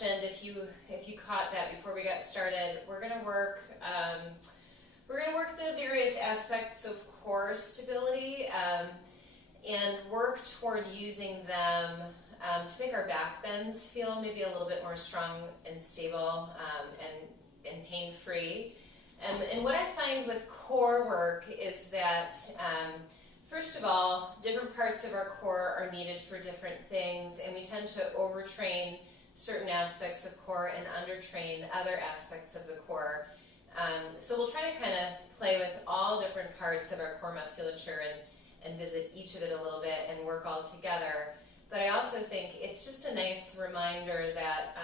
mentioned, if you caught that before we got started, we're going to work the various aspects of core stability and work toward using them to make our back bends feel maybe a little bit more strong and stable and pain-free. And what I find with core work is that first of all, different parts of our core are needed for different things, and we tend to overtrain certain aspects of core and undertrain other aspects of the core. So we'll try to kind of play with all different parts of our core musculature and visit each of it a little bit and work all together. But I also think it's just a nice reminder that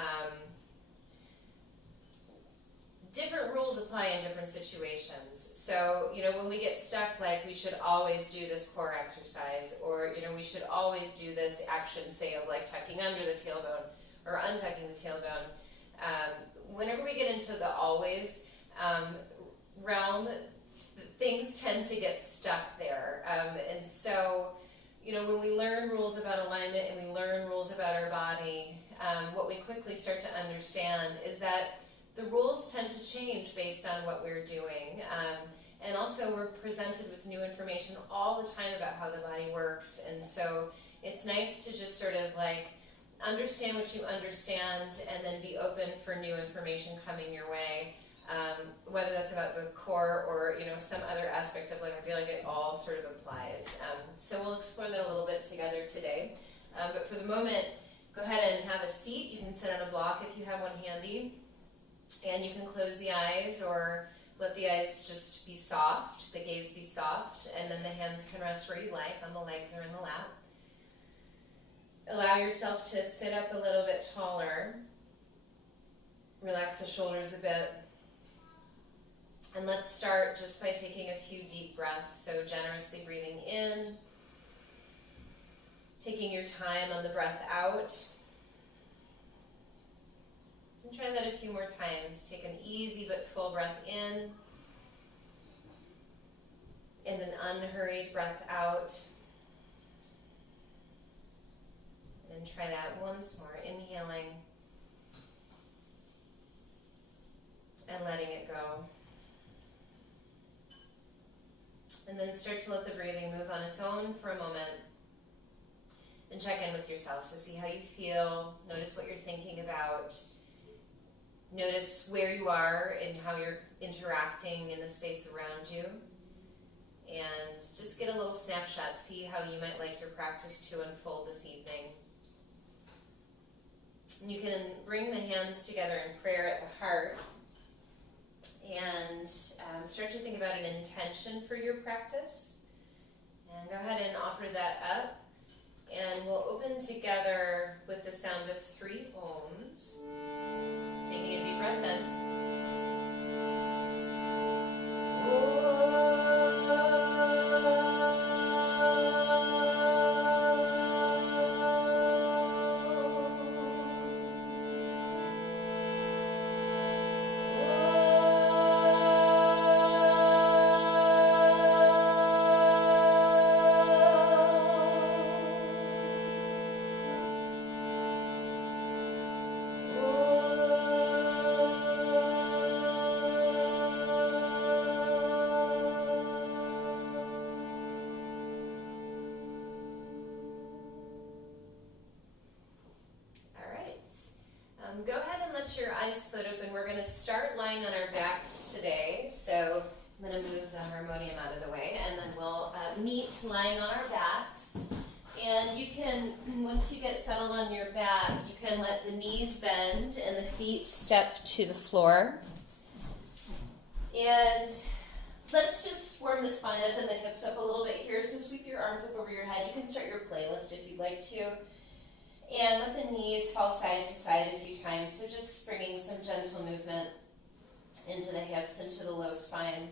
different rules apply in different situations. So, when we get stuck, like we should always do this core exercise, or, we should always do this action, say, of like tucking under the tailbone or untucking the tailbone. Whenever we get into the always realm, things tend to get stuck there. And so, when we learn rules about alignment and we learn rules about our body, what we quickly start to understand is that the rules tend to change based on what we're doing. And also we're presented with new information all the time about how the body works. And so it's nice to just sort of like understand what you understand and then be open for new information coming your way. Whether that's about the core or some other aspect of I feel like it all sort of applies. So we'll explore that a little bit together today. But for the moment, go ahead and have a seat. You can sit on a block if you have one handy. And you can close the eyes or let the eyes just be soft, the gaze be soft, and then the hands can rest where you like, on the legs or in the lap. Allow yourself to sit up a little bit taller. Relax the shoulders a bit. And let's start just by taking a few deep breaths. So generously breathing in, taking your time on the breath out. And try that a few more times. Take an easy but full breath in, and an unhurried breath out. And then try that once more, inhaling and letting it go. And then start to let the breathing move on its own for a moment. And check in with yourself. So see how you feel. Notice what you're thinking about. Notice where you are and how you're interacting in the space around you. And just get a little snapshot. See how you might like your practice to unfold this evening. And you can bring the hands together in prayer at the heart. And start to think about an intention for your practice. And go ahead and offer that up. And we'll open together with the sound of 3 ohms. Taking a deep breath in. Go ahead and let your eyes float open. We're going to start lying on our backs today. So I'm going to move the harmonium out of the way, and then we'll meet lying on our backs. And you can, once you get settled on your back, you can let the knees bend and the feet step to the floor. And let's just warm the spine up and the hips up a little bit here. So sweep your arms up over your head. You can start your playlist if you'd like to. And let the knees fall side to side a few times. So just bringing some gentle movement into the hips, into the low spine.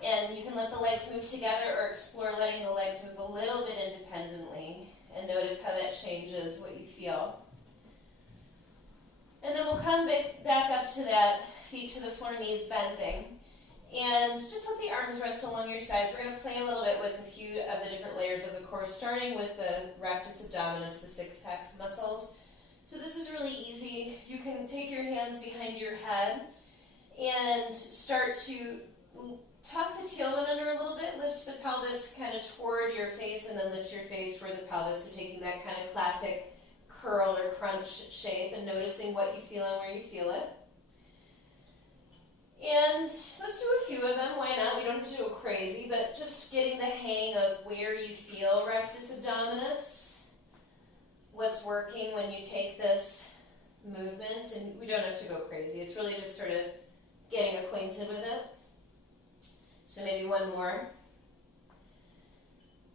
And you can let the legs move together or explore letting the legs move a little bit independently. And notice how that changes what you feel. And then we'll come back up to that feet to the floor, knees bending. And just let the arms rest along your sides. We're going to play a little bit with a few of the different layers of the core, starting with the rectus abdominis, the 6-pack muscles. So this is really easy. You can behind your head and start to tuck the tailbone under a little bit, lift the pelvis kind of toward your face, and then lift your face toward the pelvis, so taking that kind of classic curl or crunch shape and noticing what you feel and where you feel it. And let's do a few of them, why not? We don't have to go crazy, but just getting the hang of where you feel rectus abdominis, what's working when you take this movement, and we don't have to go crazy. It's really just sort of getting acquainted with it. So maybe one more.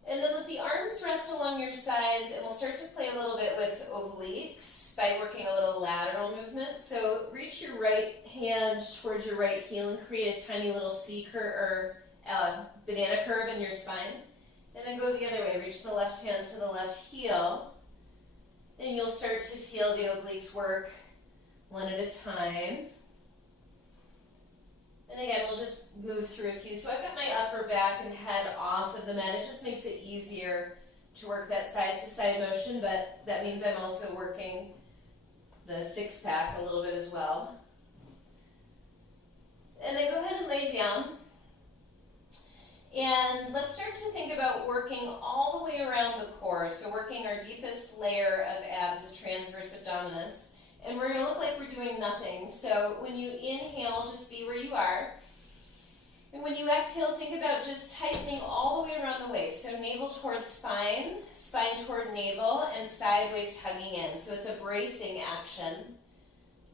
And then let the arms rest along your sides, and we'll start to play a little bit with obliques by working a little lateral movement. So reach your right hand towards your right heel and create a tiny little C curve or banana curve in your spine. And then go the other way. Reach the left hand to the left heel. And you'll start to feel the obliques work one at a time. And again, we'll just move through a few. So I've got my upper back and head off of the mat. It just makes it easier to work that side-to-side motion, but that means I'm also working the six-pack a little bit as well. And then go ahead and lay down. And let's start to think about working all the way around the core. So working our deepest layer of abs, the transverse abdominis. And we're going to look like we're doing nothing. So when you inhale, just be where you are. And when you exhale, think about just tightening all the way around the waist. So navel towards spine, spine toward navel, and sideways tugging in. So it's a bracing action.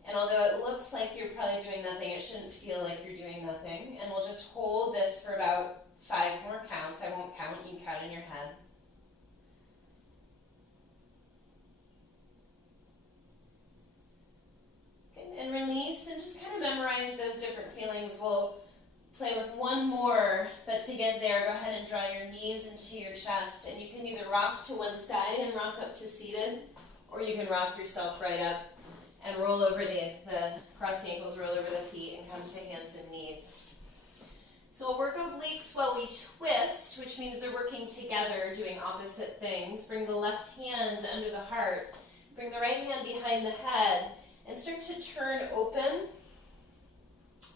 And although it looks like you're probably doing nothing, it shouldn't feel like you're doing nothing. And we'll just hold this for about 5 more counts. I won't count, you can count in your head. And release, and just kind of memorize those different feelings. We'll play with one more, but to get there, go ahead and draw your knees into your chest, and you can either rock to one side and rock up to seated, or you can rock yourself right up and roll over cross the ankles, roll over the feet, and come to hands and knees. So we'll work obliques while we twist, which means they're working together, doing opposite things. Bring the left hand under the heart, bring the right hand behind the head, and start to turn open.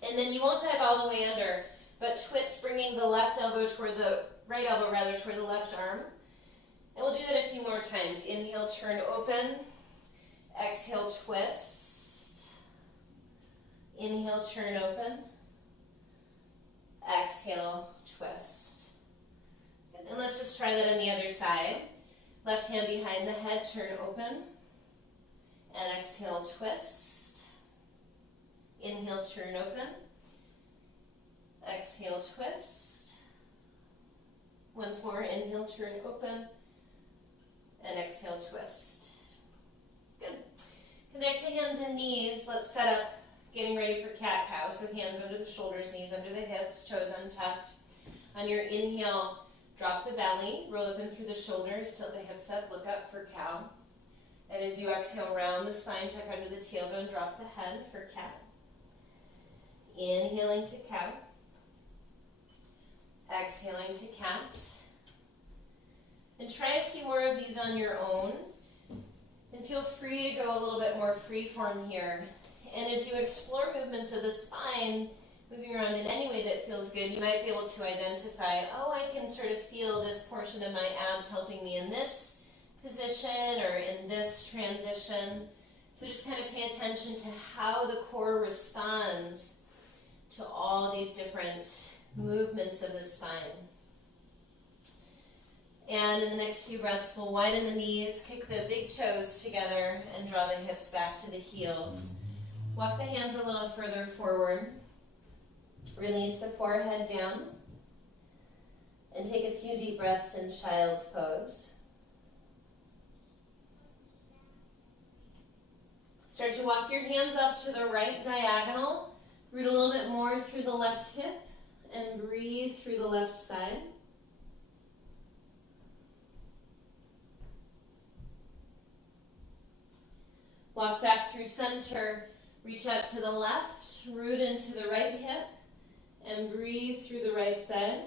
And then you won't dive all the way under, but twist, bringing the left elbow toward the right elbow, rather, toward the left arm. And we'll do that a few more times. Inhale, turn open. Exhale, twist. Inhale, turn open. Exhale, twist. Good. And let's just try that on the other side. Left hand behind the head, turn open. And exhale, twist. Inhale, turn open. Exhale, twist. Once more, inhale, turn open. And exhale, twist. Good. Connect to hands and knees. Let's set up getting ready for cat-cow. So hands under the shoulders, knees under the hips, toes untucked. On your inhale, drop the belly, roll open through the shoulders, tilt the hips up, look up for cow. And as you exhale, round the spine, tuck under the tailbone, drop the head for cat. Inhaling to cow. Exhaling to cat. And try a few more of these on your own. And feel free to go a little bit more free form here. And as you explore movements of the spine, moving around in any way that feels good, you might be able to identify, oh, I can sort of feel this portion of my abs helping me in this position or in this transition. So just kind of pay attention to how the core responds to all these different movements of the spine. And in the next few breaths, we'll widen the knees, kick the big toes together, and draw the hips back to the heels. Walk the hands a little further forward. Release the forehead down. And take a few deep breaths in child's pose. Start to walk your hands off to the right diagonal. Root a little bit more through the left hip and breathe through the left side. Walk back through center, reach out to the left, root into the right hip, and breathe through the right side.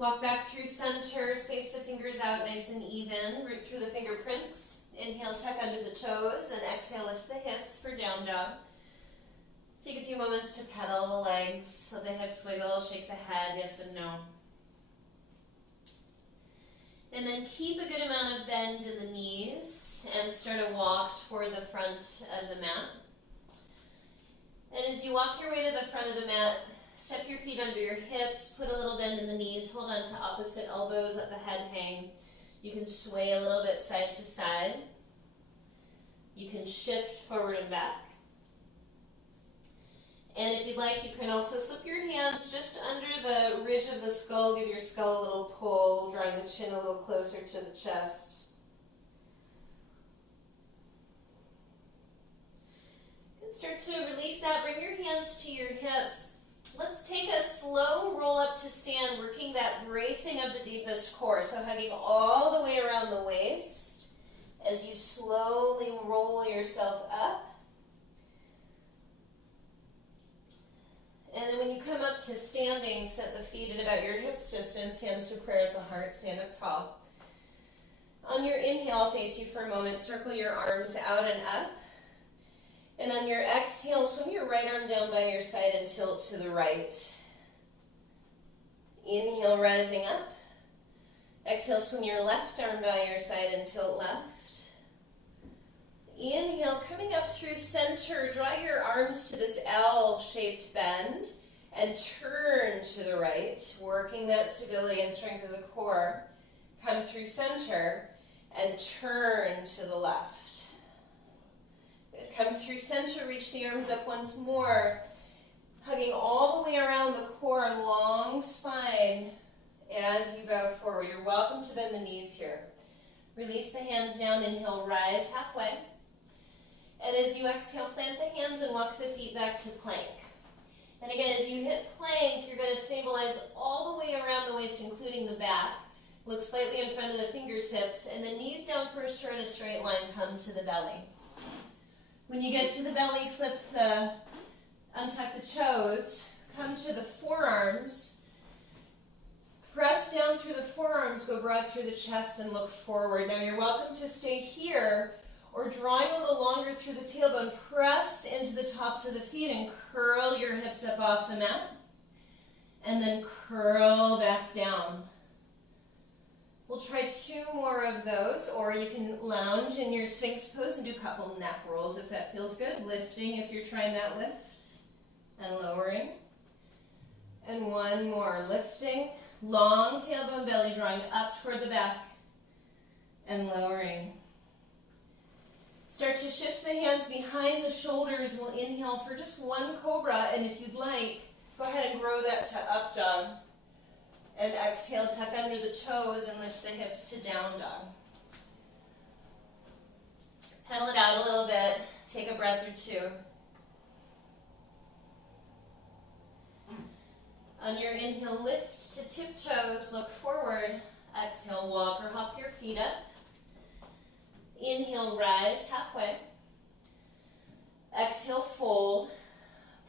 Walk back through center, space the fingers out nice and even, root through the fingerprints. Inhale, tuck under the toes, and exhale, lift the hips for down dog. Take a few moments to pedal the legs, let the hips wiggle, shake the head, yes and no. And then keep a good amount of bend in the knees and start a walk toward the front of the mat. And as you walk your way to the front of the mat, step your feet under your hips, put a little bend in the knees, hold on to opposite elbows, let the head hang. You can sway a little bit side to side. You can shift forward and back. And if you'd like, you can also slip your hands just under the ridge of the skull, give your skull a little pull, drawing the chin a little closer to the chest. And start to release that, bring your hands to your hips. Let's take a slow roll up to stand, working that bracing of the deepest core. So hugging all the way around the waist as you slowly roll yourself up. And then when you come up to standing, set the feet at about your hips distance, hands to prayer at the heart, stand up tall. On your inhale, I'll face you for a moment, circle your arms out and up. And on your exhale, swing your right arm down by your side and tilt to the right. Inhale, rising up. Exhale, swing your left arm by your side and tilt left. Inhale, coming up through center, draw your arms to this L-shaped bend and turn to the right, working that stability and strength of the core. Come through center and turn to the left. Good. Come through center, reach the arms up once more, hugging all the way around the core and long spine as you bow forward. You're welcome to bend the knees here. Release the hands down, inhale, rise halfway. And as you exhale, plant the hands and walk the feet back to plank. And again, as you hit plank, you're going to stabilize all the way around the waist, including the back. Look slightly in front of the fingertips, and then knees down first, sure, in a straight line, come to the belly. When you get to the belly, untuck the toes, come to the forearms, press down through the forearms, go broad through the chest, and look forward. Now you're welcome to stay here, or drawing a little longer through the tailbone, press into the tops of the feet and curl your hips up off the mat. And then curl back down. We'll try 2 more of those, or you can lounge in your Sphinx pose and do a couple neck rolls if that feels good. Lifting if you're trying that lift, and lowering. And 1 more, lifting. Long tailbone, belly drawing up toward the back, and lowering. Start to shift the hands behind the shoulders. We'll inhale for just 1 cobra, and if you'd like, go ahead and grow that to up dog. And exhale, tuck under the toes and lift the hips to down dog. Pedal it out a little bit. Take a breath or 2. On your inhale, lift to tiptoes, look forward. Exhale, walk or hop your feet up. Inhale, rise halfway. Exhale, fold.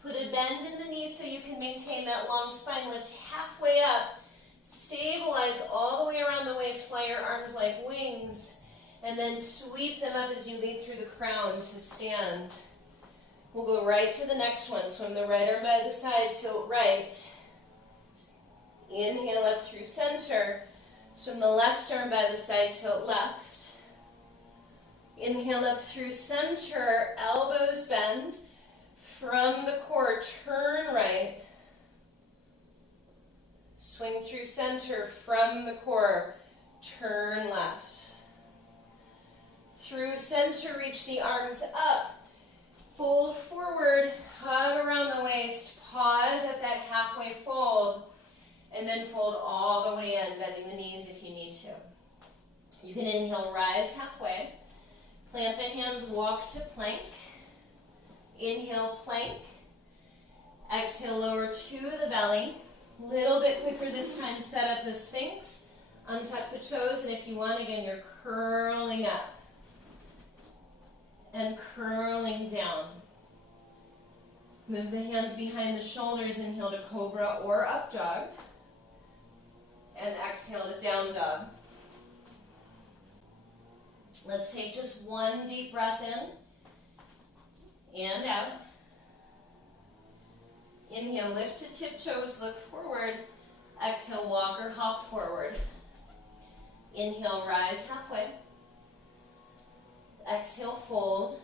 Put a bend in the knees so you can maintain that long spine. Lift halfway up. Stabilize all the way around the waist. Fly your arms like wings. And then sweep them up as you lead through the crown to stand. We'll go right to the next one. Swim the right arm by the side, tilt right. Inhale up through center. Swim the left arm by the side, tilt left. Inhale up through center, elbows bend. From the core, turn right. Swing through center, from the core, turn left. Through center, reach the arms up. Fold forward, hug around the waist. Pause at that halfway fold. And then fold all the way in, bending the knees if you need to. You can inhale, rise halfway. Plant the hands, walk to plank. Inhale, plank. Exhale, lower to the belly. Little bit quicker this time, set up the Sphinx. Untuck the toes, and if you want, again, you're curling up. And curling down. Move the hands behind the shoulders, inhale to cobra or up dog. and exhale to down dog. Let's take just one deep breath in and out. Inhale, lift to tiptoes, look forward. Exhale, walk or hop forward. Inhale, rise halfway. Exhale, fold.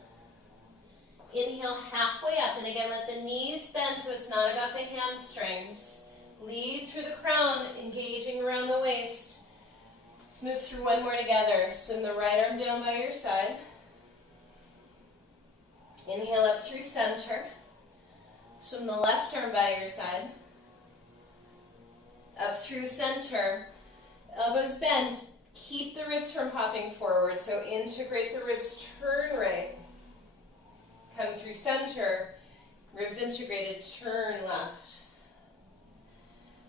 Inhale, halfway up, and again, let the knees bend so it's not about the hamstrings. Lead through the crown, engaging around the waist. Let's move through one more together. Swim the right arm down by your side. Inhale up through center. Swim the left arm by your side. Up through center. Elbows bend. Keep the ribs from hopping forward, so integrate the ribs, turn right. Come through center. Ribs integrated, turn left.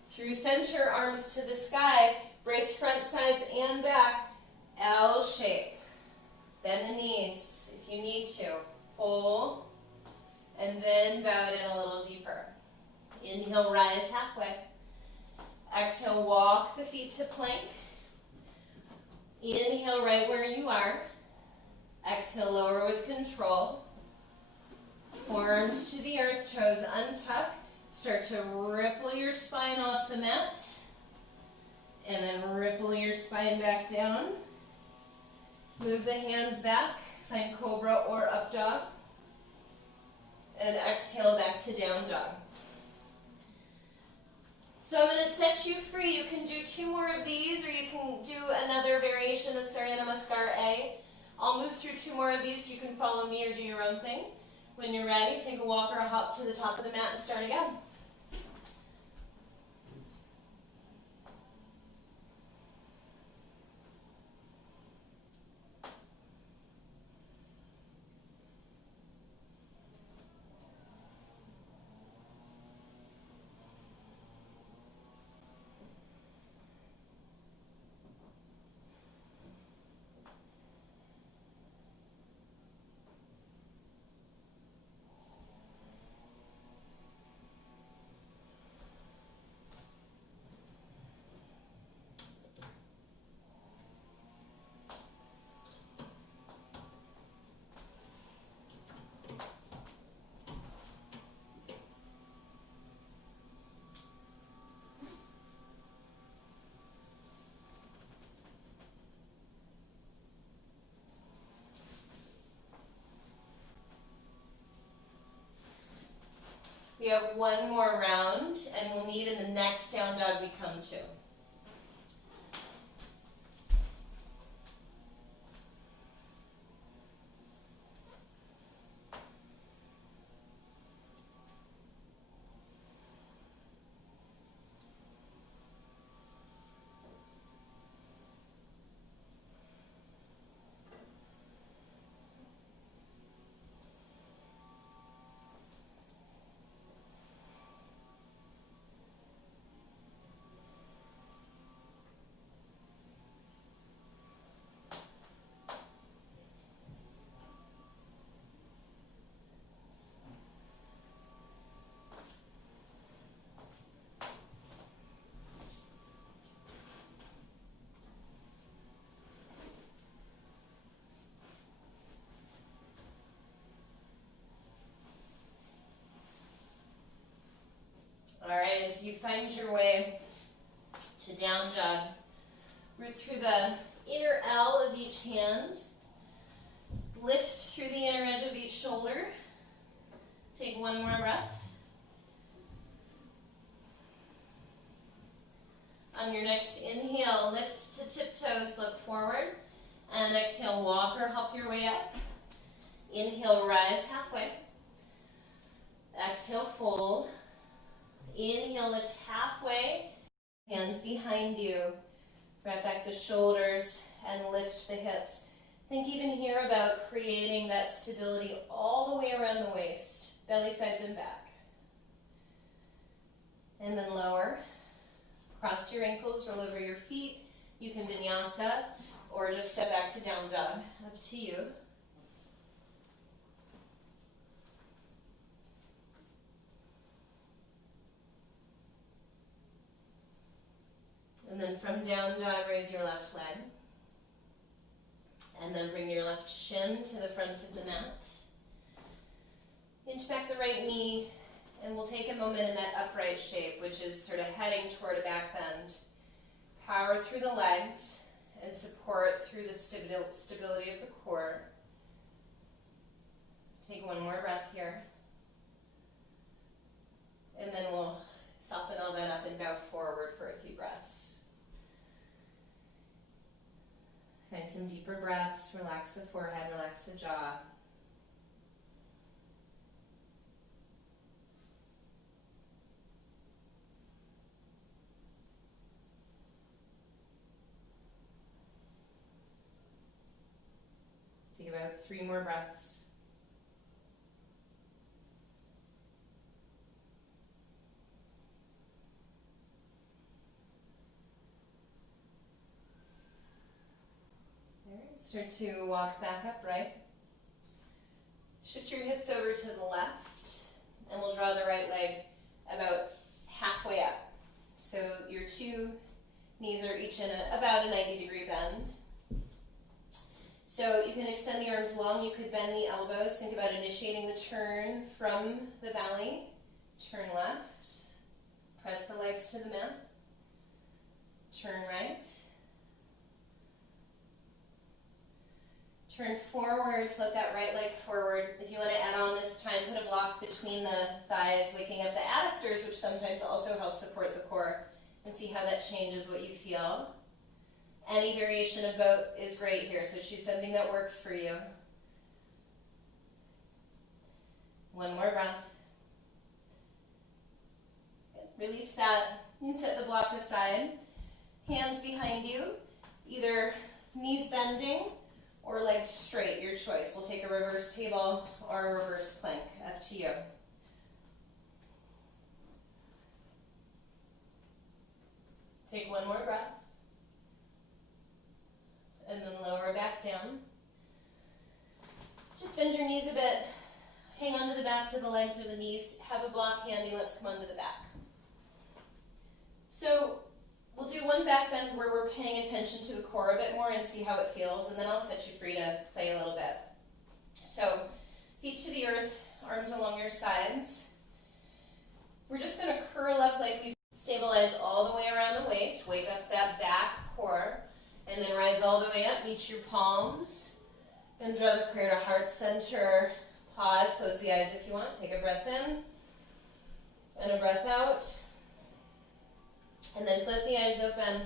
Through center, arms to the sky. Brace front sides and back. L shape. Bend the knees if you need to. Pull. And then bow it in a little deeper. Inhale, rise halfway. Exhale, walk the feet to plank. Inhale right where you are. Exhale, lower with control. Forearms to the earth, toes untuck. Start to ripple your spine off the mat. And then ripple your spine back down. Move the hands back. Find cobra or up dog. And exhale back to down dog. So I'm going to set you free. You can do 2 more of these, or you can do another variation of Surya Namaskar A. I'll move through 2 more of these so you can follow me or do your own thing. When you're ready, take a walk or a hop to the top of the mat and start again. We have 1 more round, and we'll meet in the next down dog we come to. All right, as you find your way to down dog, root through the inner L of each hand, lift through the inner edge of each shoulder. Take 1 more breath. On your next inhale, lift to tiptoes, look forward, and exhale, walk or hop your way up. Inhale, rise halfway. Exhale, fold. Inhale, lift halfway, hands behind you. Wrap back the shoulders and lift the hips. Think even here about creating that stability all the way around the waist, belly sides and back. And then lower. Cross your ankles, roll over your feet. You can vinyasa or just step back to down dog. Up to you. And And then from down dog, raise your left leg. And then bring your left shin to the front of the mat. Inch back the right knee, and we'll take a moment in that upright shape, which is sort of heading toward a back bend. Power through the legs and support through the stability of the core. Take one more breath here. And then we'll soften all that up and bow forward for a few breaths. Find some deeper breaths. Relax the forehead, relax the jaw. Take about 3 more breaths. Start to walk back upright. Shift your hips over to the left, and we'll draw the right leg about halfway up. So your 2 knees are each in about a 90-degree bend. So you can extend the arms long, you could bend the elbows. Think about initiating the turn from the belly. Turn left, press the legs to the mat. Turn right. Turn forward, flip that right leg forward. If you want to add on this time, put a block between the thighs, waking up the adductors, which sometimes also helps support the core, and see how that changes what you feel. Any variation of both is great here, so choose something that works for you. One more breath. Release that. You can set the block aside. Hands behind you, either knees bending or legs straight, your choice. We'll take a reverse table or a reverse plank, up to you. Take one more breath. And then lower back down. Just bend your knees a bit. Hang on to the backs of the legs or the knees. Have a block handy. Let's come onto the back. So we'll do one back bend where we're paying attention to the core a bit more and see how it feels, and then I'll set you free to play a little bit. So feet to the earth, arms along your sides. We're just going to curl up like we stabilize all the way around the waist. Wake up that back core, and then rise all the way up. Meet your palms. Then draw the prayer to heart center. Pause, close the eyes if you want. Take a breath in and a breath out. And then flip the eyes open.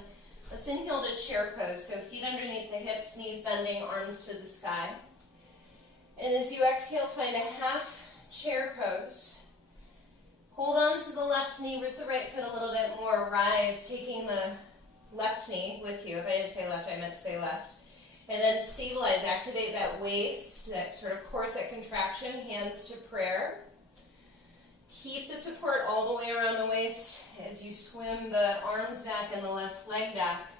Let's inhale to chair pose. So feet underneath the hips, knees bending, arms to the sky. And as you exhale, find a half chair pose. Hold on to the left knee, root the right foot a little bit more. Rise, taking the left knee with you. If I didn't say left, I meant to say left. And then stabilize, activate that waist, that sort of core, that contraction, hands to prayer. Keep the support all the way around the waist as you swim the arms back and the left leg back.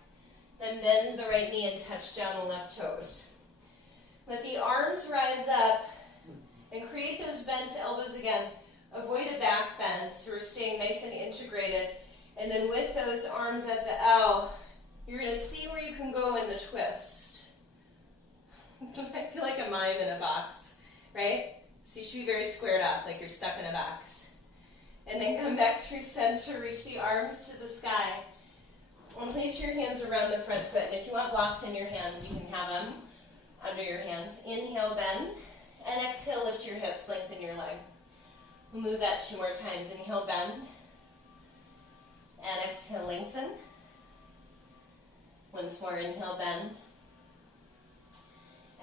Then bend the right knee and touch down the left toes. Let the arms rise up and create those bent elbows again. Avoid a back bend, so we're staying nice and integrated. And then with those arms at the L, you're going to see where you can go in the twist. I feel like a mime in a box, right? So you should be very squared off, like you're stuck in a box. And then come back through center, reach the arms to the sky. And place your hands around the front foot. And if you want blocks in your hands, you can have them under your hands. Inhale, bend. And exhale, lift your hips, lengthen your leg. We'll move that 2 more times. Inhale, bend. And exhale, lengthen. Once more, inhale, bend.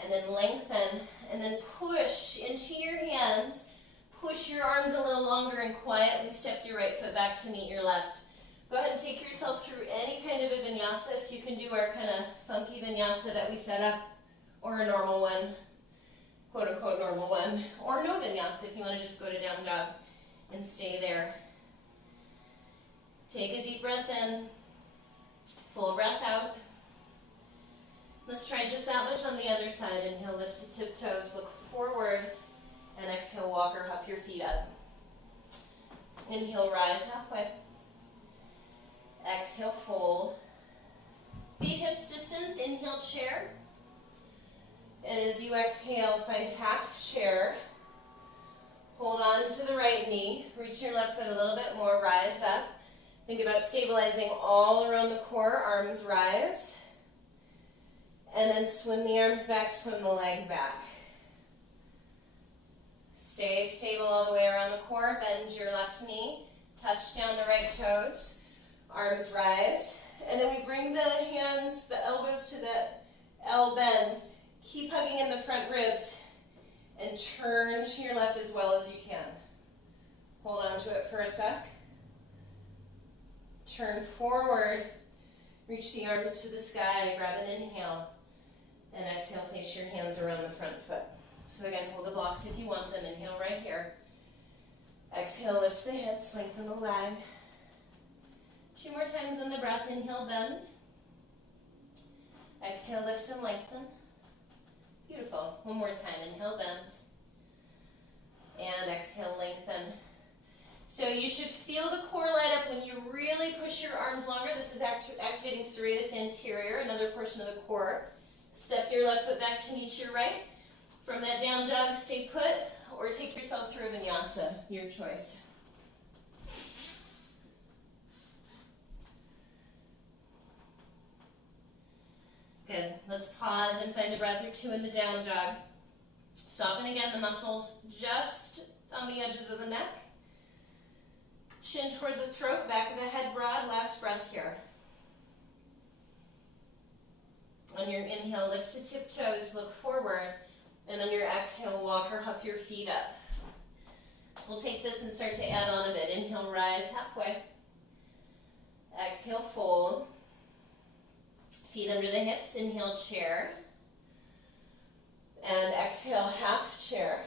And then lengthen. And then push into your hands. Push your arms a little longer and quietly step your right foot back to meet your left. Go ahead and take yourself through any kind of a vinyasa. So you can do our kind of funky vinyasa that we set up, or a normal one, quote unquote normal one, or no vinyasa if you want to just go to down dog and stay there. Take a deep breath in, full breath out. Let's try just that much on the other side. Inhale, lift to tiptoes, look forward, and exhale, walk or hop your feet up. Inhale, rise halfway. Exhale, fold. Feet hips distance, inhale chair. And as you exhale, find half chair. Hold on to the right knee. Reach your left foot a little bit more, rise up. Think about stabilizing all around the core, arms rise. And then swim the arms back, swim the leg back. Stay stable all the way around the core, bend your left knee, touch down the right toes, arms rise. And then we bring the hands, the elbows to the L bend. Keep hugging in the front ribs and turn to your left as well as you can. Hold on to it for a sec. Turn forward, reach the arms to the sky, grab an inhale, and exhale, place your hands around the front foot. So again, hold the blocks if you want them. Inhale right here. Exhale, lift the hips, lengthen the leg. 2 more times in the breath. Inhale, bend. Exhale, lift and lengthen. Beautiful. One more time. Inhale, bend. And exhale, lengthen. So you should feel the core light up when you really push your arms longer. This is activating serratus anterior, another portion of the core. Step your left foot back to meet your right. From that down dog, stay put, or take yourself through a vinyasa, your choice. Good. Let's pause and find a breath or two in the down dog. Soften again the muscles just on the edges of the neck. Chin toward the throat, back of the head broad. Last breath here. On your inhale, lift to tiptoes, look forward. And on your exhale, walk or hop your feet up. We'll take this and start to add on a bit. Inhale, rise halfway. Exhale, fold. Feet under the hips. Inhale, chair. And exhale, half chair.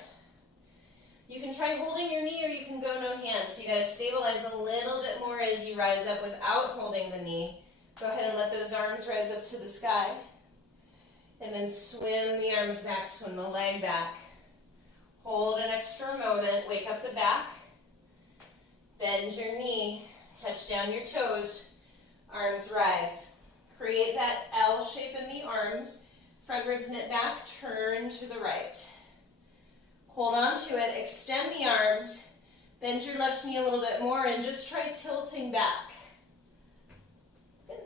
You can try holding your knee or you can go no hands. So you got to stabilize a little bit more as you rise up without holding the knee. Go ahead and let those arms rise up to the sky. And then swim the arms back, swim the leg back. Hold an extra moment, wake up the back. Bend your knee, touch down your toes, arms rise. Create that L shape in the arms. Front ribs knit back, turn to the right. Hold on to it, extend the arms, bend your left knee a little bit more and just try tilting back.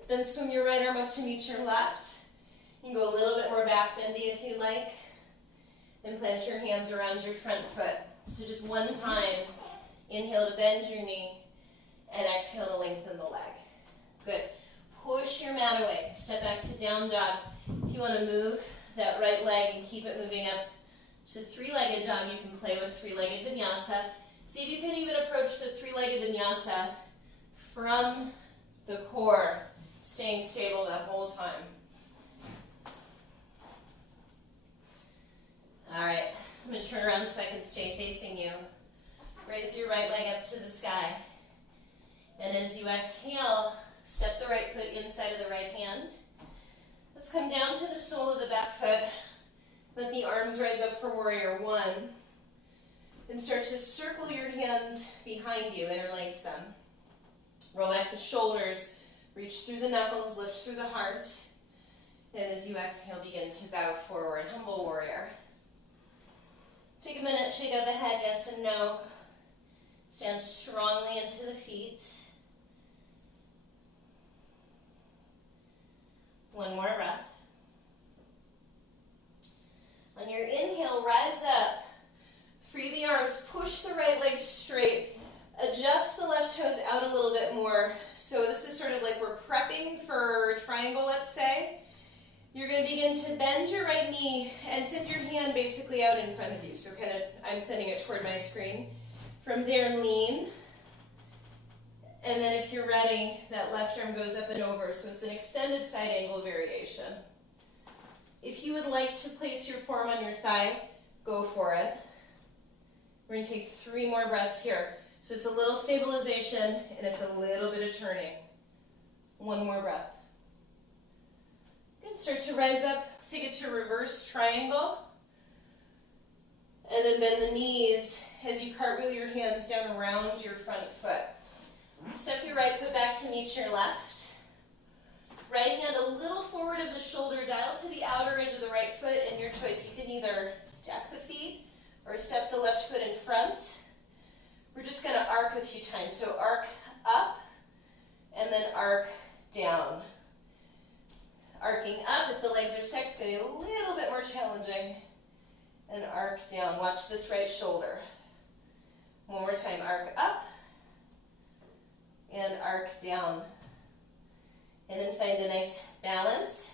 Then swim your right arm up to meet your left. You can go a little bit more back bendy if you like. Then plant your hands around your front foot. So just one time, inhale to bend your knee and exhale to lengthen the leg. Good. Push your mat away. Step back to down dog. If you want to move that right leg and keep it moving up to three-legged dog, you can play with three-legged vinyasa. See if you can even approach the three-legged vinyasa from the core, staying stable that whole time. All right, I'm going to turn around so I can stay facing you. Raise your right leg up to the sky. And as you exhale, step the right foot inside of the right hand. Let's come down to the sole of the back foot. Let the arms rise up for warrior one. And start to circle your hands behind you, interlace them. Roll back the shoulders, reach through the knuckles, lift through the heart. And as you exhale, begin to bow forward, humble warrior. Take a minute, shake out the head, yes and no. Stand strongly into the feet. One more breath. On your inhale, rise up. Free the arms, push the right leg straight. Adjust the left toes out a little bit more. So this is sort of like we're prepping for a triangle, let's say. You're going to begin to bend your right knee and send your hand basically out in front of you. So kind of, I'm sending it toward my screen. From there, lean. And then if you're ready, that left arm goes up and over. So it's an extended side angle variation. If you would like to place your form on your thigh, go for it. We're going to take 3 more breaths here. So it's a little stabilization and it's a little bit of turning. 1 more breath. Good. Start to rise up. Take it to reverse triangle. And then bend the knees as you cartwheel your hands down around your front foot. Step your right foot back to meet your left. Right hand a little forward of the shoulder, dial to the outer edge of the right foot, and your choice. You can either stack the feet or step the left foot in front. We're just going to arc a few times. So arc up and then arc down. Arcing up, if the legs are stacked, it's going to be a little bit more challenging. And arc down. Watch this right shoulder. One more time. Arc up and arc down. And then find a nice balance.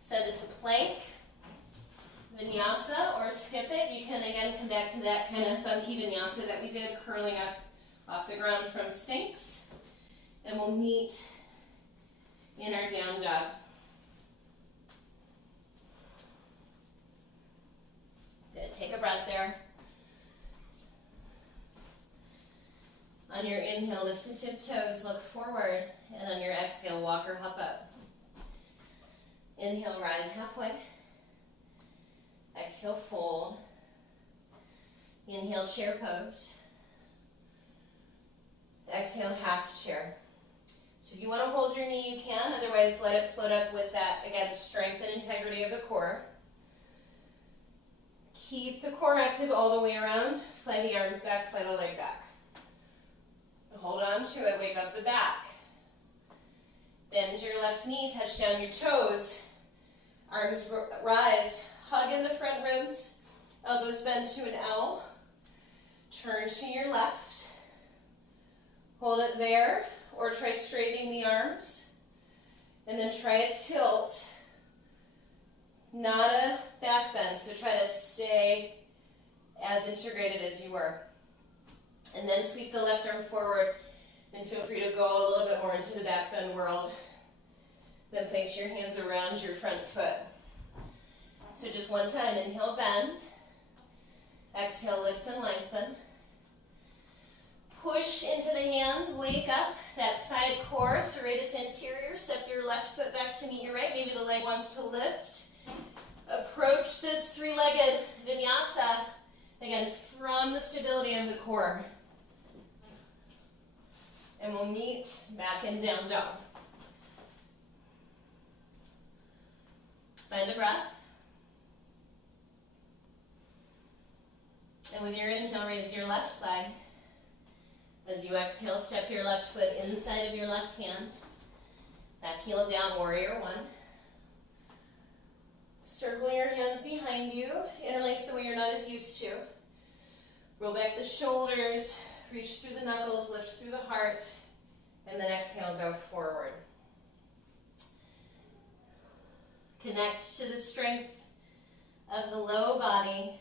Send it to plank, vinyasa, or skip it. You can again come back to that kind of funky vinyasa that we did, curling up off the ground from Sphinx. And we'll meet in our down dog. Good. Take a breath there. On your inhale, lift to tiptoes, look forward, and on your exhale, walk or hop up. Inhale, rise halfway. Exhale, fold. Inhale, chair pose. Exhale, half chair. So if you want to hold your knee, you can. Otherwise, let it float up with that, again, strength and integrity of the core. Keep the core active all the way around. Fly the arms back, fly the leg back. Hold on to it, wake up the back. Bend your left knee, touch down your toes. Arms rise, hug in the front ribs. Elbows bend to an L. Turn to your left. Hold it there, or try straightening the arms. And then try a tilt. Not a back bend, so try to stay as integrated as you were. And then sweep the left arm forward and feel free to go a little bit more into the back bend world. Then place your hands around your front foot. So just one time, inhale, bend. Exhale, lift and lengthen. Push into the hands, wake up that side core, serratus anterior. Step your left foot back to meet your right. Maybe the leg wants to lift. Approach this three-legged vinyasa, again, from the stability of the core. And we'll meet back in down dog. Find a breath. And with your inhale, raise your left leg. As you exhale, step your left foot inside of your left hand. Back heel down, warrior one. Circle your hands behind you. Interlace the way you're not as used to. Roll back the shoulders. Reach through the knuckles, lift through the heart, and then exhale, go forward. Connect to the strength of the low body.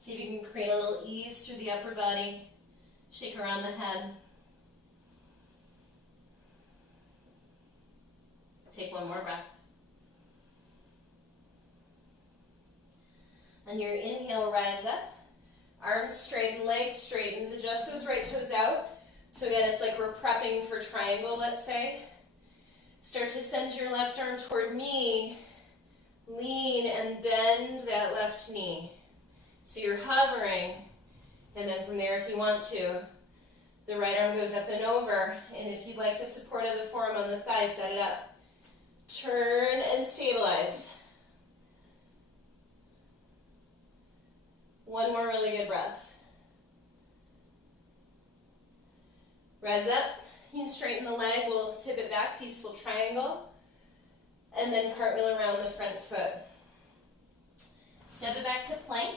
See if you can create a little ease through the upper body. Shake around the head. Take one more breath. On your inhale, rise up. Arms straighten, legs straightens. Adjust those right toes out. So again, it's like we're prepping for triangle, let's say. Start to send your left arm toward me. Lean and bend that left knee. So you're hovering. And then from there, if you want to, the right arm goes up and over. And if you'd like the support of the forearm on the thigh, set it up. Turn and stabilize. One more really good breath. Rise up. You can straighten the leg. We'll tip it back, peaceful triangle. And then cartwheel around the front foot. Step it back to plank.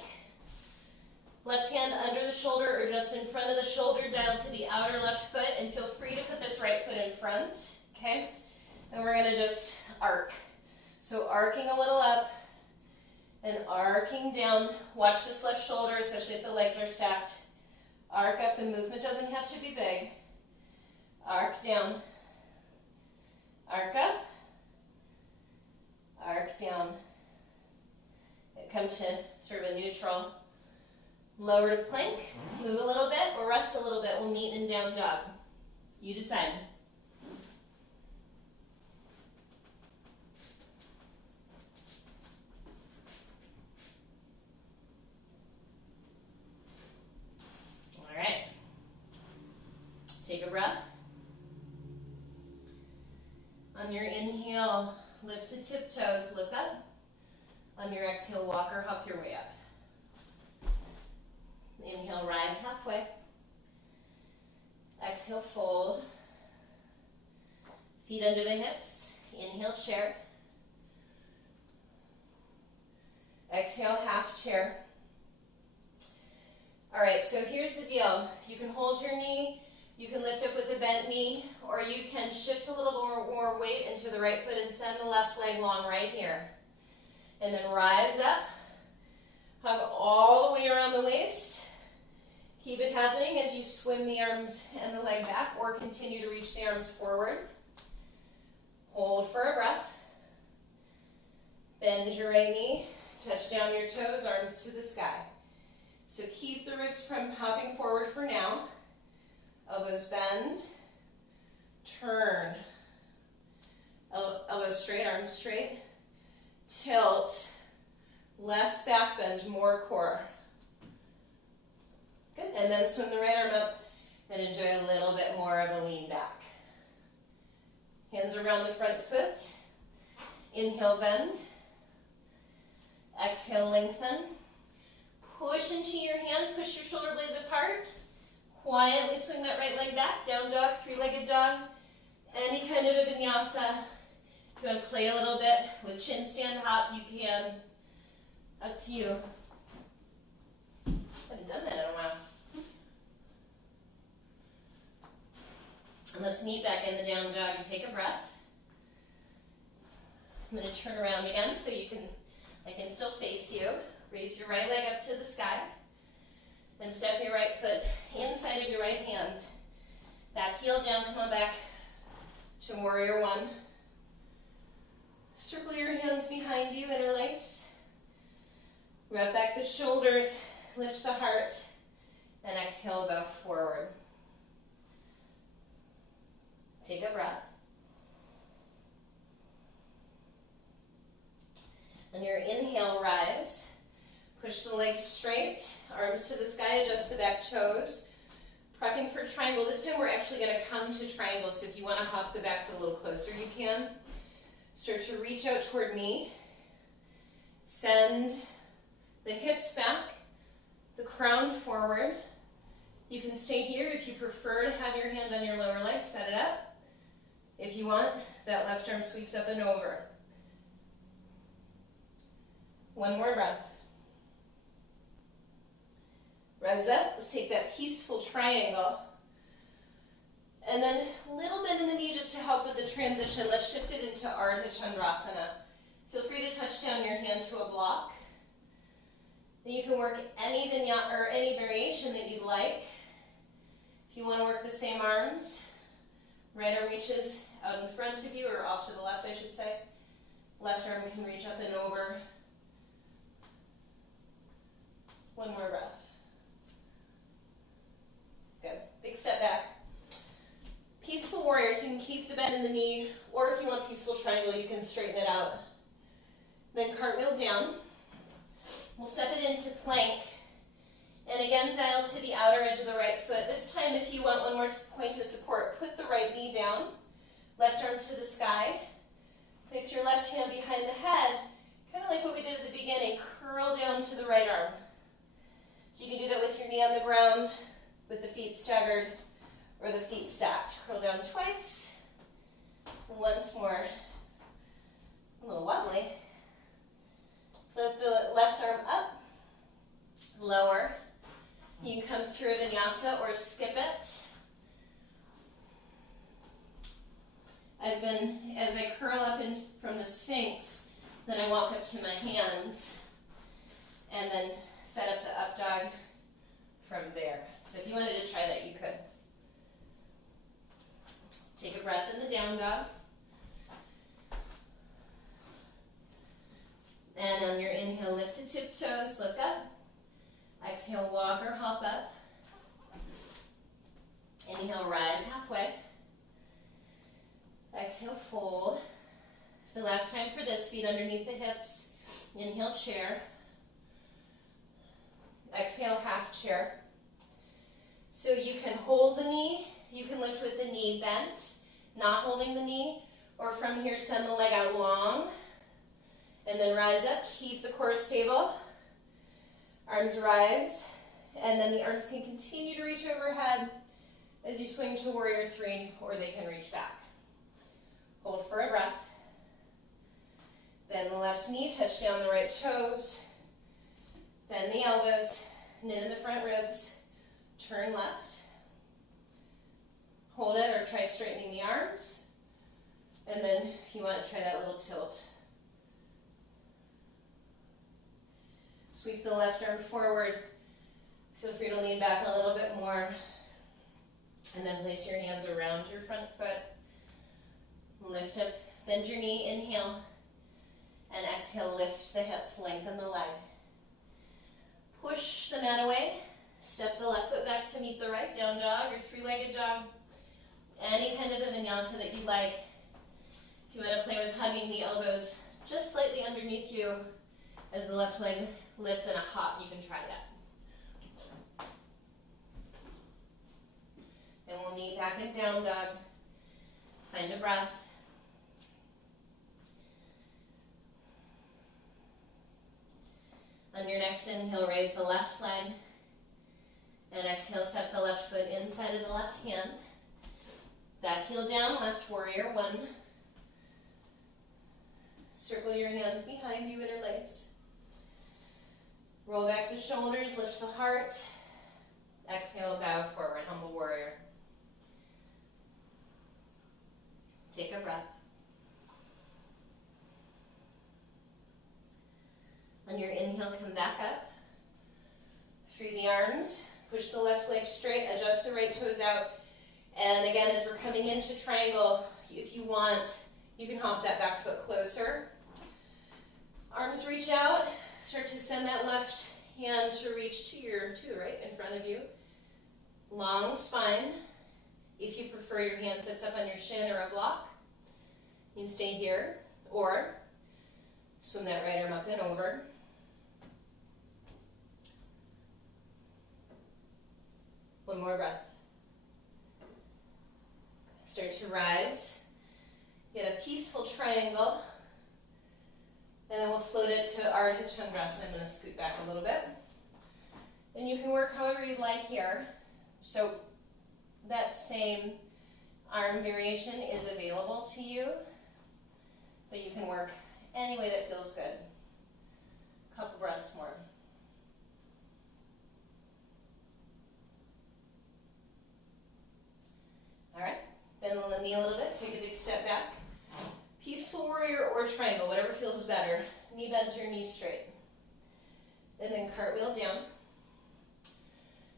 Left hand under the shoulder or just in front of the shoulder. Dial to the outer left foot and feel free to put this right foot in front. Okay? And we're going to just arc. So arcing a little up and arcing down. Watch this left shoulder, especially if the legs are stacked. Arc up. The movement doesn't have to be big. Arc down. Arc up. Arc down. Come to sort of a neutral. Lower to plank. Move a little bit or rest a little bit. We'll meet in down dog. You decide. All right. Take a breath. On lift to tiptoes, look up. On your exhale, walk or hop your way up. Inhale, rise halfway. Exhale, fold. Feet under the hips. Inhale, chair. Exhale, half chair. All right, so here's the deal. You can hold your knee, you can lift up with a bent knee, or you can shift a little more weight into the right foot and send the left leg long right here. And then rise up, hug all the way around the waist. Keep it happening as you swim the arms and the leg back, or continue to reach the arms forward. Hold for a breath. Bend your right knee, touch down your toes, arms to the sky. So keep the ribs from hopping forward for now. Elbows bend, turn. Elbows straight, arms straight. Tilt, less back bend, more core. Good, and then swim the right arm up and enjoy a little bit more of a lean back. Hands around the front foot. Inhale, bend. Exhale, lengthen. Push into your hands, push your shoulder blades apart. Quietly swing that right leg back, down dog, three-legged dog. Any kind of a vinyasa. If you want to play a little bit with chin stand hop, you can. Up to you. I haven't done that in a while. And let's meet back in the down dog and take a breath. I'm going to turn around again so I can still face you. Raise your right leg up to the sky. And step your right foot inside of your right hand. Back heel down, come on back to warrior one. Circle your hands behind you, interlace. Wrap back the shoulders, lift the heart, and exhale, bow forward. Take a breath. On your inhale, rise. Push the legs straight, arms to the sky, adjust the back toes. Prepping for triangle. This time we're actually going to come to triangle, so if you want to hop the back foot a little closer, you can. Start to reach out toward me. Send the hips back, the crown forward. You can stay here if you prefer to have your hand on your lower leg, set it up. If you want, that left arm sweeps up and over. One more breath. Rise up, let's take that peaceful triangle. And then a little bend in the knee just to help with the transition. Let's shift it into Ardha Chandrasana. Feel free to touch down your hand to a block. And you can work any vinyasa or any variation that you'd like. If you want to work the same arms, right arm reaches out in front of you, or off to the left, I should say. Left arm can reach up and over. One more breath. Good. Big step back. Peaceful warrior, so you can keep the bend in the knee, or if you want peaceful triangle, you can straighten it out. Then cartwheel down. We'll step it into plank. And again, dial to the outer edge of the right foot. This time, if you want one more point of support, put the right knee down, left arm to the sky. Place your left hand behind the head, kind of like what we did at the beginning. Curl down to the right arm. So you can do that with your knee on the ground, with the feet staggered, or the feet stacked. Curl down twice. Once more. A little wobbly. Lift the left arm up, lower. You can come through a vinyasa or skip it. As I curl up in from the Sphinx, then I walk up to my hands, and then set up the up dog from there. So if you wanted to try that, you could. Take a breath in the down dog. And on your inhale, lift to tiptoes, look up. Exhale, walk or hop up. Inhale, rise halfway. Exhale, fold. So last time for this, feet underneath the hips. Inhale, chair. Exhale, half chair. So you can hold the knee, you can lift with the knee bent, not holding the knee, Or from here, send the leg out long. And then rise up, keep the core stable. Arms rise. And then the arms can continue to reach overhead as you swing to warrior three, or they can reach back. Hold for a breath. Bend the left knee, touch down the right toes. Bend the elbows, knit in the front ribs. Turn left. Hold it or try straightening the arms. And then if you want, try that little tilt. Sweep the left arm forward. Feel free to lean back a little bit more. And then place your hands around your front foot. Lift up, bend your knee, inhale. And exhale, lift the hips, lengthen the leg. Push the mat away. Step the left foot back to meet the right, down dog or three-legged dog. Any kind of a vinyasa that you like. If you want to play with hugging the elbows just slightly underneath you as the left leg lifts in a hop, you can try that. And we'll meet back in down dog. Find a breath. On your next inhale, raise the left leg. And exhale, step the left foot inside of the left hand. Back heel down, last warrior one. Circle your hands behind you, interlace. Roll back the shoulders, lift the heart. Exhale, bow forward, humble warrior. Take a breath. On your inhale, come back up. Free the arms. Push the left leg straight. Adjust the right toes out. And again, as we're coming into triangle, if you want, you can hop that back foot closer. Arms reach out. Start to send that left hand to reach to the right in front of you. Long spine. If you prefer, your hand sits up on your shin or a block. You can stay here, or swim that right arm up and over. One more breath. Start to rise. Get a peaceful triangle. And then we'll float it to Ardha Chandrasana. I'm going to scoot back a little bit. And you can work however you'd like here. So that same arm variation is available to you. But you can work any way that feels good. A couple breaths more. All right, bend the knee a little bit, take a big step back. Peaceful warrior or triangle, whatever feels better. Knee bent or knee straight. And then cartwheel down.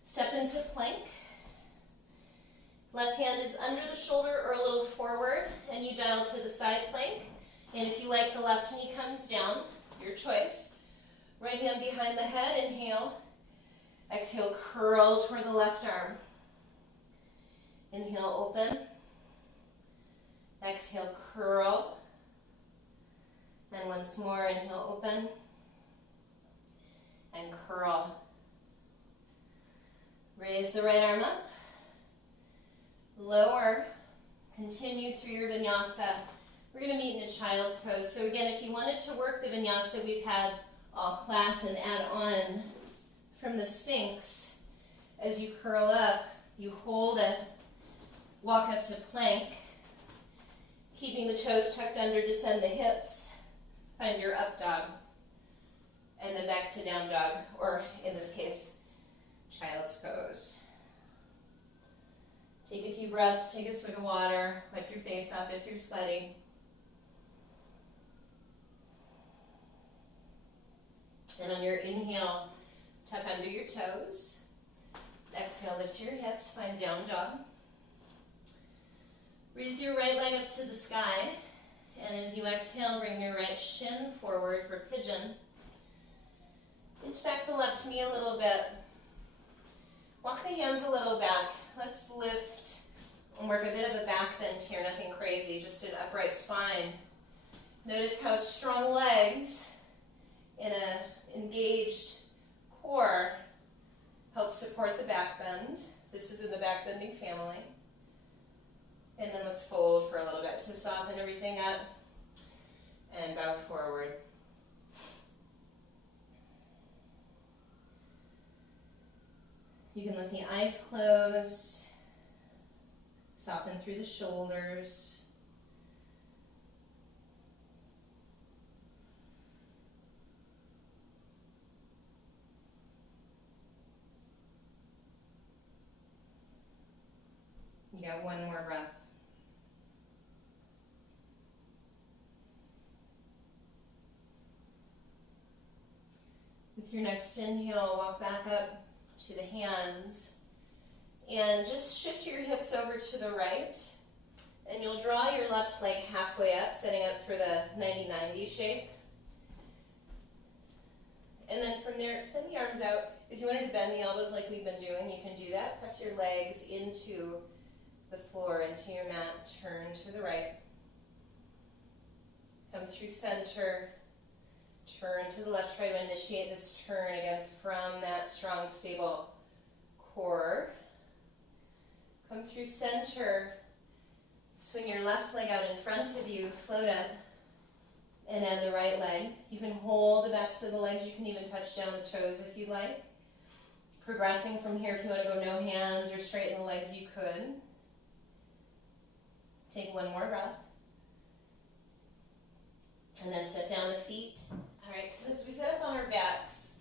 Step into plank. Left hand is under the shoulder or a little forward, and you dial to the side plank. And if you like, the left knee comes down, your choice. Right hand behind the head, inhale. Exhale, curl toward the left arm. Inhale, open. Exhale, curl. And once more, inhale, open. And curl. Raise the right arm up. Lower. Continue through your vinyasa. We're going to meet in a child's pose. So again, if you wanted to work the vinyasa we've had all class and add on from the Sphinx, as you curl up, you hold it. Walk up to plank, keeping the toes tucked under, descend the hips, find your up dog, and then back to down dog, or in this case, child's pose. Take a few breaths, take a swig of water, wipe your face off if you're sweating. And on your inhale, tuck under your toes. Exhale, lift your hips, find down dog. Raise your right leg up to the sky, and as you exhale, bring your right shin forward for pigeon. Inch back the left knee a little bit. Walk the hands a little back. Let's lift and work a bit of a back bend here, nothing crazy, just an upright spine. Notice how strong legs in an engaged core help support the back bend. This is in the back bending family. And then let's fold for a little bit. So soften everything up and bow forward. You can let the eyes close, soften through the shoulders. You got one more breath. With your next inhale, walk back up to the hands and just shift your hips over to the right, and you'll draw your left leg halfway up, setting up for the 90-90 shape. And then from there, extend the arms out. If you wanted to bend the elbows like we've been doing, you can do that. Press your legs into the floor, into your mat, turn to the right. Come through center, turn to the left, try to initiate this turn again from that strong, stable core. Come through center, swing your left leg out in front of you, float up, and add the right leg. You can hold the backs of the legs, you can even touch down the toes if you like. Progressing from here, if you want to go no hands or straighten the legs, you could. Take one more breath. And then set down the feet. All right, so as we set up on our backs,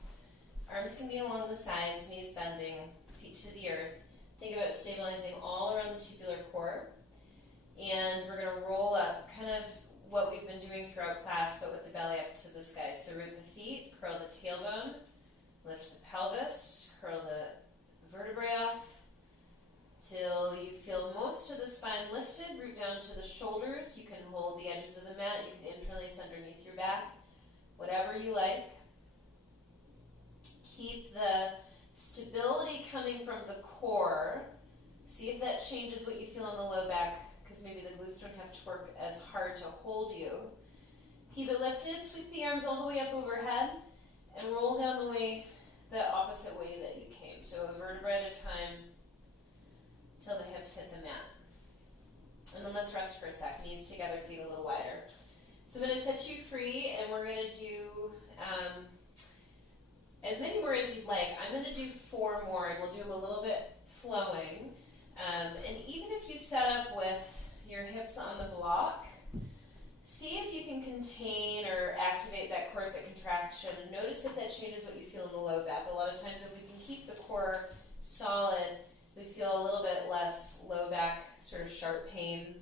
arms can be along the sides, knees bending, feet to the earth. Think about stabilizing all around the tubular core. And we're going to roll up, kind of what we've been doing throughout class, but with the belly up to the sky. So root the feet, curl the tailbone, lift the pelvis, curl the vertebrae off, till you feel most of the spine lifted. Root down to the shoulders. You can hold the edges of the mat. You can interlace underneath your back. Whatever you like. Keep the stability coming from the core. See if that changes what you feel in the low back, because maybe the glutes don't have to work as hard to hold you. Keep it lifted. Sweep the arms all the way up overhead and roll down the opposite way that you came. So a vertebra at a time, till the hips hit the mat. And then let's rest for a sec. Knees together, feet a little wider. So I'm going to set you free, and we're going to do as many more as you'd like. I'm going to do 4 more, and we'll do them a little bit flowing. And even if you set up with your hips on the block, see if you can contain or activate that corset contraction. Notice if that changes what you feel in the low back. A lot of times if we can keep the core solid, we feel a little bit less low back, sort of sharp pain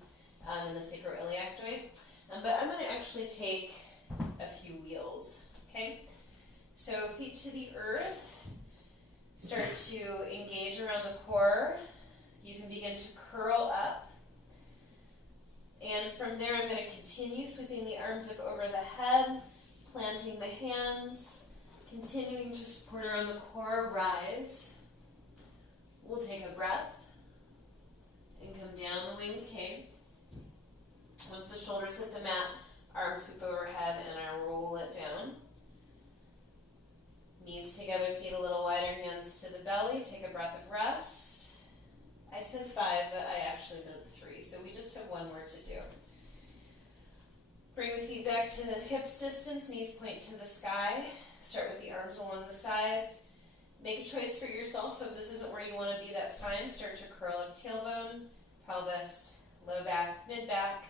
in the sacroiliac joint. But I'm going to actually take a few wheels, okay? So feet to the earth, start to engage around the core. You can begin to curl up. And from there I'm going to continue sweeping the arms up over the head, planting the hands, continuing to support around the core, rise. We'll take a breath and come down the way we came. Once the shoulders hit the mat, arms sweep overhead and I roll it down. Knees together, feet a little wider, hands to the belly. Take a breath of rest. I said 5, but I actually meant 3, so we just have 1 more to do. Bring the feet back to the hips distance, knees point to the sky. Start with the arms along the sides. Make a choice for yourself, so if this isn't where you want to be, that's fine. Start to curl up tailbone, pelvis, low back, mid back.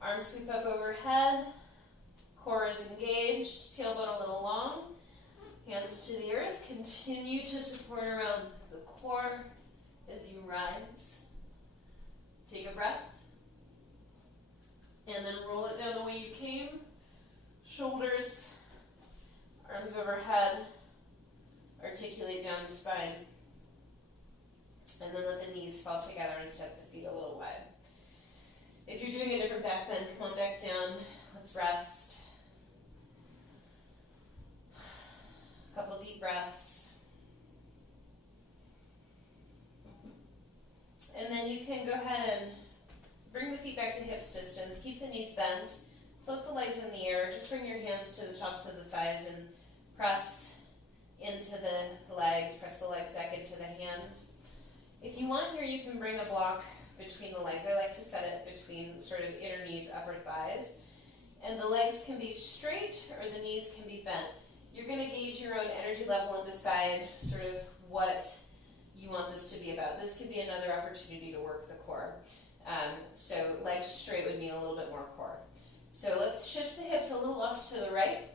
Arms sweep up overhead. Core is engaged, tailbone a little long. Hands to the earth. Continue to support around the core as you rise. Take a breath. And then roll it down the way you came. Shoulders, arms overhead. Articulate down the spine. And then let the knees fall together and step the feet a little wide. If you're doing a different back bend, come on back down. Let's rest. A couple deep breaths. And then you can go ahead and bring the feet back to hips distance. Keep the knees bent. Float the legs in the air. Just bring your hands to the tops of the thighs and press into the legs. Press the legs back into the hands. If you want here, you can bring a block between the legs. I like to set it between sort of inner knees, upper thighs. And the legs can be straight or the knees can be bent. You're going to gauge your own energy level and decide sort of what you want this to be about. This could be another opportunity to work the core. So legs straight would mean a little bit more core. So let's shift the hips a little off to the right,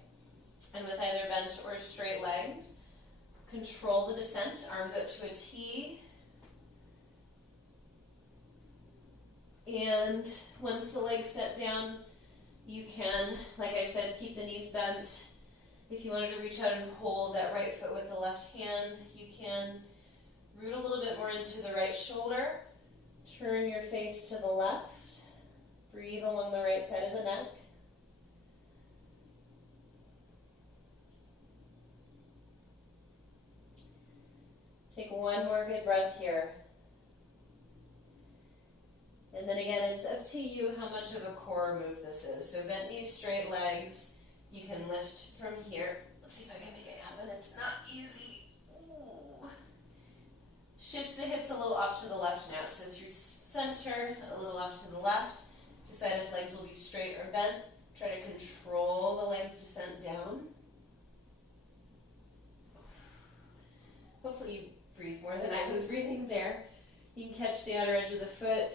and with either bent or straight legs, control the descent, arms up to a T. And once the legs set down, you can, like I said, keep the knees bent. If you wanted to reach out and hold that right foot with the left hand, you can. Root a little bit more into the right shoulder. Turn your face to the left. Breathe along the right side of the neck. Take one more good breath here. And then again, it's up to you how much of a core move this is. So bent knees, straight legs. You can lift from here. Let's see if I can make it happen. It's not easy. Ooh. Shift the hips a little off to the left now. So through center, a little off to the left. Decide if legs will be straight or bent. Try to control the legs descent down. Hopefully you breathe more than I was breathing there. You can catch the outer edge of the foot.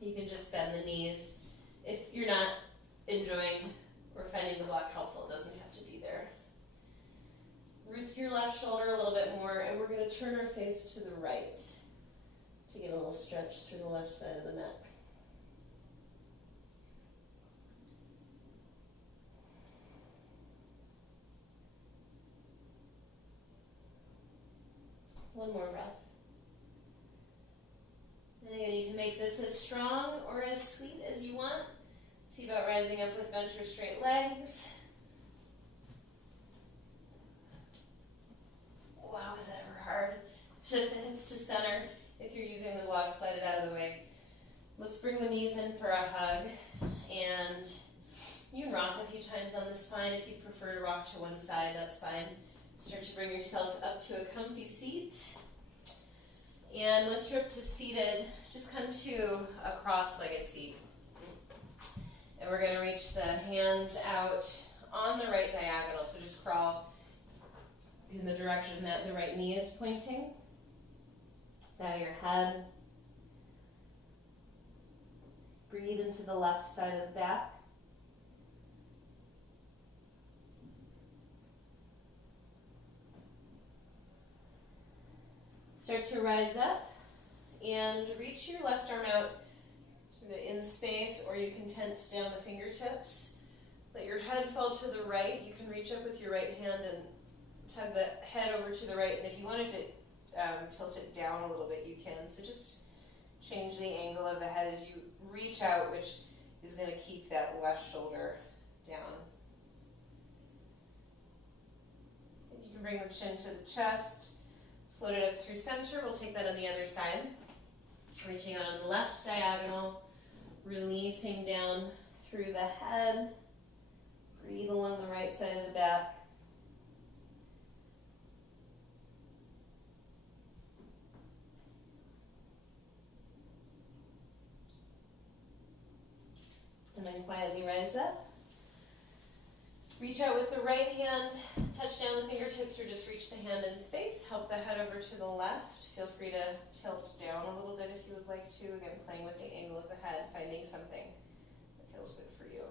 You can just bend the knees. If you're not enjoying or finding the block helpful, it doesn't have to be there. Root your left shoulder a little bit more, and we're going to turn our face to the right to get a little stretch through the left side of the neck. One more breath. And again, you can make this as strong or as sweet as you want. See about rising up with bent or straight legs. Wow, is that ever hard? Shift the hips to center. If you're using the block, slide it out of the way. Let's bring the knees in for a hug. And you can rock a few times on the spine. If you prefer to rock to one side, that's fine. Start to bring yourself up to a comfy seat. And once you're up to seated, just come to a cross-legged seat. And we're going to reach the hands out on the right diagonal. So just crawl in the direction that the right knee is pointing. Bow your head. Breathe into the left side of the back. Start to rise up and reach your left arm out sort of in space, or you can tent down the fingertips. Let your head fall to the right. You can reach up with your right hand and tug the head over to the right. And if you wanted to tilt it down a little bit, you can. So just change the angle of the head as you reach out, which is going to keep that left shoulder down. And you can bring the chin to the chest. Float it up through center. We'll take that on the other side. Reaching out on the left diagonal, releasing down through the head. Breathe along the right side of the back. And then quietly rise up. Reach out with the right hand, touch down the fingertips, or just reach the hand in space. Help the head over to the left. Feel free to tilt down a little bit if you would like to. Again, playing with the angle of the head, finding something that feels good for you.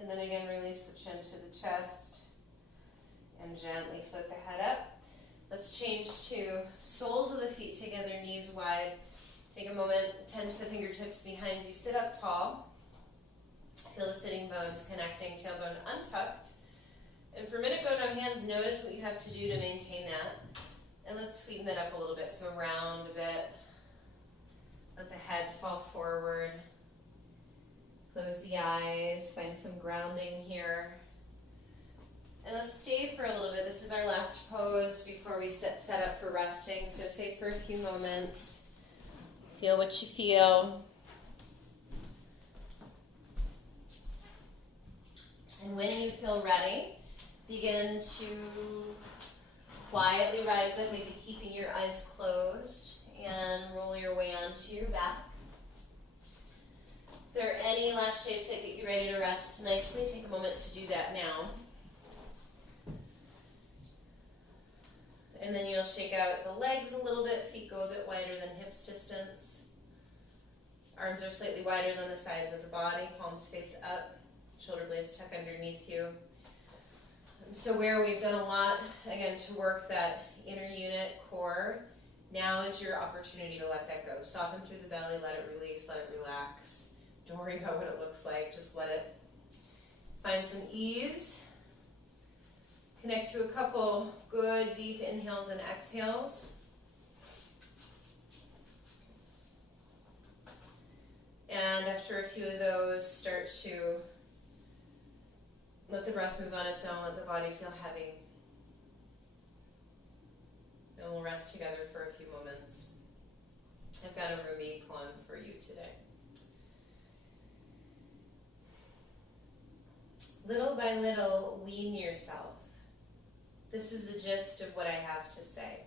And then again, release the chin to the chest and gently flip the head up. Let's change to soles of the feet together, knees wide. Take a moment, tense the fingertips behind you. Sit up tall. Feel the sitting bones connecting, tailbone untucked. And for a minute, go no hands. Notice what you have to do to maintain that. And let's sweeten that up a little bit. So round a bit. Let the head fall forward. Close the eyes. Find some grounding here. And let's stay for a little bit. This is our last pose before we set up for resting. So stay for a few moments. Feel what you feel. And when you feel ready, begin to Quietly rise up, maybe keeping your eyes closed, and roll your way onto your back. If there are any last shapes that get you ready to rest nicely, take a moment to do that now. And then you'll shake out the legs a little bit, feet go a bit wider than hips distance. Arms are slightly wider than the sides of the body, palms face up, shoulder blades tuck underneath you. So where we've done a lot, again, to work that inner unit core, now is your opportunity to let that go. Soften through the belly, let it release, let it relax. Don't worry about what it looks like, just let it find some ease. Connect to a couple good deep inhales and exhales. And after a few of those, start to let the breath move on its own, let the body feel heavy. And we'll rest together for a few moments. I've got a Rumi poem for you today. Little by little, wean yourself. This is the gist of what I have to say.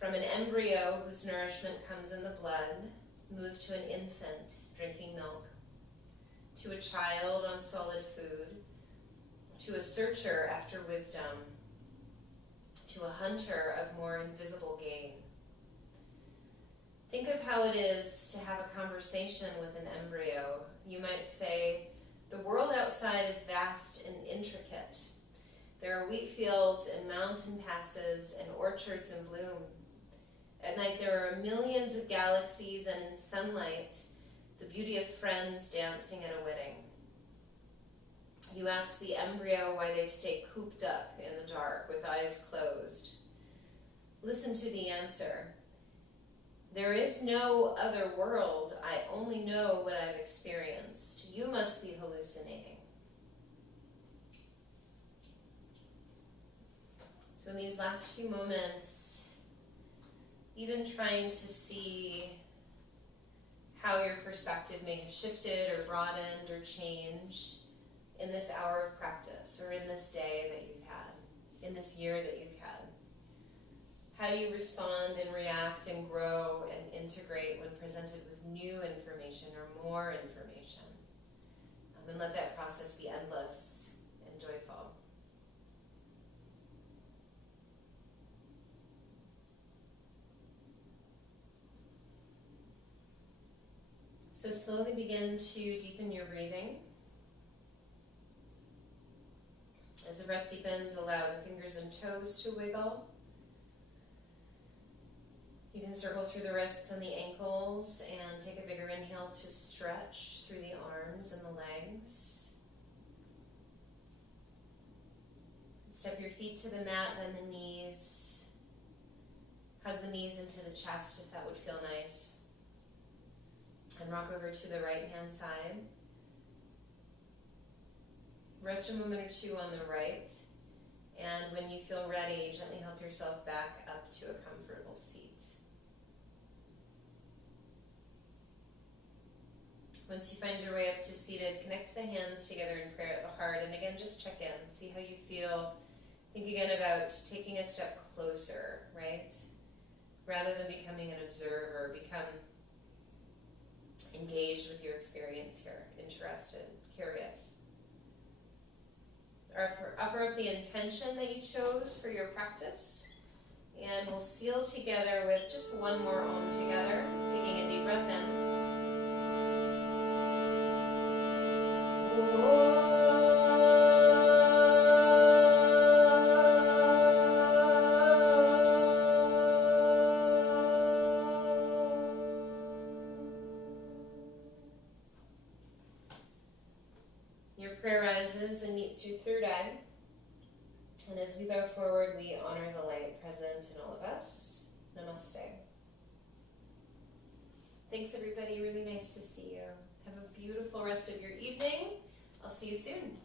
From an embryo whose nourishment comes in the blood, move to an infant drinking milk, to a child on solid food, to a searcher after wisdom, to a hunter of more invisible game. Think of how it is to have a conversation with an embryo. You might say, the world outside is vast and intricate. There are wheat fields and mountain passes and orchards in bloom. At night there are millions of galaxies, and in sunlight, the beauty of friends dancing at a wedding. You ask the embryo why they stay cooped up in the dark with eyes closed. Listen to the answer. There is no other world. I only know what I've experienced. You must be hallucinating. So in these last few moments, even trying to see how your perspective may have shifted or broadened or changed in this hour of practice or in this day that you've had, in this year that you've had. How do you respond and react and grow and integrate when presented with new information or more information? And let that process be endless and joyful. So slowly begin to deepen your breathing. As the breath deepens, allow the fingers and toes to wiggle. You can circle through the wrists and the ankles and take a bigger inhale to stretch through the arms and the legs. Step your feet to the mat, then the knees. Hug the knees into the chest if that would feel nice. And rock over to the right hand side. Rest a moment or two on the right. And when you feel ready, gently help yourself back up to a comfortable seat. Once you find your way up to seated, connect the hands together in prayer at the heart. And again, just check in. See how you feel. Think again about taking a step closer, right? Rather than becoming an observer, become engaged with your experience here, interested, curious. Offer up the intention that you chose for your practice, and we'll seal together with just one more Om together, taking a deep breath in. Your prayer rises and meets your third eye. And as we bow forward, we honor the light present in all of us. Namaste. Thanks, everybody. Really nice to see you. Have a beautiful rest of your evening. I'll see you soon.